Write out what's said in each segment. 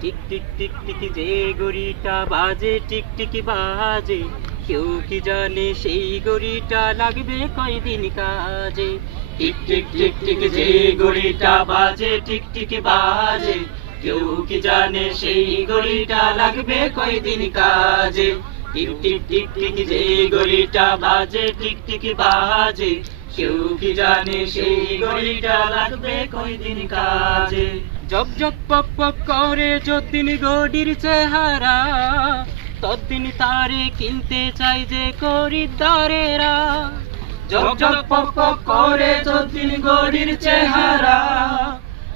Tick tick tick tick যে ঘড়িটা বাজে টিকটিকি বাজে, কেউ কি জানে সেই ঘড়িটা লাগবে কয়দিন কাজে। টিক টিক টিক টিক যে ঘড়িটা বাজে টিকটিকি বাজে, কেউ কি জানে সেই ঘড়িটা লাগবে কয়দিন কাজে। টিক টিক টিক টিক যে ঘড়িটা বাজে টিকটিকি বাজে, কেউ কি জানে সেই ঘড়িটা লাগবে কয়দিন কাজে। জপ জপ পপ পপ করে যতদিন ঘড়ির চেহারা, ততদিন তারে কিনতে চাই যে খরিদ্দারেরা। জপ জপ পপ পপ করে যতদিন ঘড়ির চেহারা,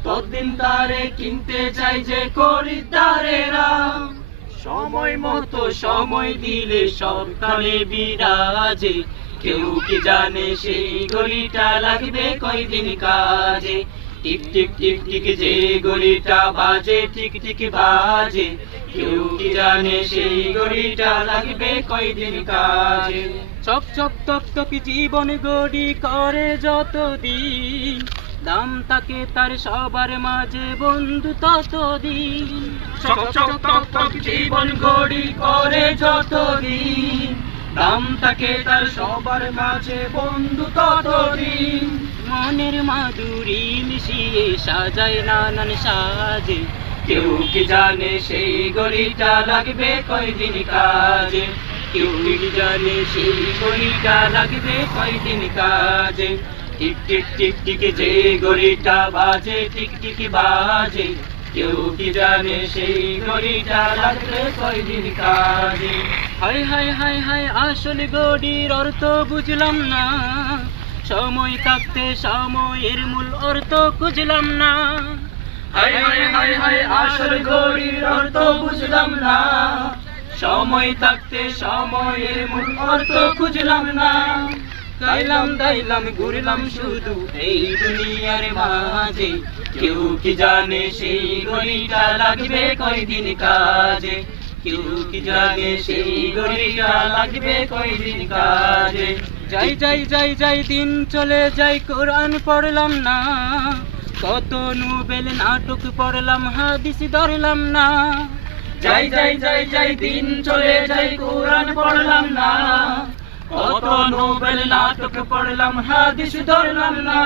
ততদিন তারে কিনতে চাই যে খরিদ্দারেরা। সময় মতো সময় দিলে সবখানে বিরাজে, কেউ কি জানে সেই ঘড়িটা লাগবে কয়দিন কাজে। টিক টিক টিক টিক যে ঘড়িটা বাজে টিকটিকি বাজে, কেউ কি জানে সেই ঘড়িটা লাগবে কয়দিন কাজে। চক চক তক তক জীবন ঘড়ি করে যতদিন, দাম তাকে তার সবার মাঝে বন্ধু ততদিন। চক চক তক তক জীবন ঘড়ি করে যতদিন, দাম তাকে তার সবার মাঝে বন্ধু ততদিন। মনের মাধুরী মিশিয়ে সাজায় নানান সাজে, কেউ কি জানে সেই ঘড়িটা লাগবে কয়দিন কাজে। কেউ কি জানে সেই ঘড়িটা লাগবে কয়দিন কাজে। টিক টিক টিক টিক যে ঘড়িটা বাজে টিকটিকি বাজে, কেউ কি জানে সেই ঘড়িটা লাগবে কয়দিন কাজে। হায় হায় হায় হায় আসলে ঘড়ির অর্থ বুঝলাম না, সময় থাকতে সময়ের মূল অর্থ খুঁজলাম না। হায় হায় হায় হায় আসলে ঘড়ির অর্থ বুঝলাম না, সময় থাকতে সময়ের মূল অর্থ খুঁজলাম না। গাইলাম দাইলাম ঘুরলাম শুধু এই দুনিয়ার মাঝে, কেউ কি জানে সেই ঘড়িটা লাগবে কয়দিন কাজে। কেউ কি জানে সেই ঘড়িটা লাগবে কয়দিন কাজে। যাই যাই যাই যাই দিন চলে যাই কোরআন পড়লাম না, কত নোবেল নাটক পড়লাম হাদিস ধরলাম না। যাই যাই যাই যাই দিন চলে যাই কোরআন পড়লাম না, কত নোবেল নাটক পড়লাম হাদিস ধরলাম না।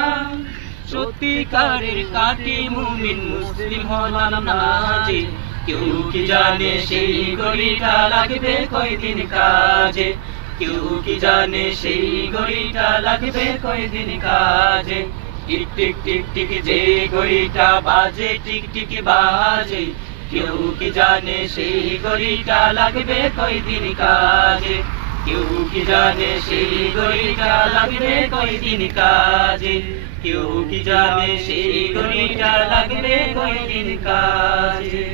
সত্যিকারের কাটি মুমিন মুসলিম হলাম না যে, কেউ কি জানে সেই ঘড়িটা লাগবে কয়দিন কাজে। কেউ কি জানে সেই ঘড়িটা লাগবে কয়দিন কাজে। টিক টিক টিক টিক যে ঘড়িটা বাজে টিকটিকি বাজে, কেউ কি জানে সেই ঘড়িটা লাগবে কয়দিন কাজে। কেউ কি জানে সেই ঘড়িটা লাগবে কয়দিন কাজে। কেউ কি জানে সেই ঘড়িটা লাগবে কয়দিন কাজে।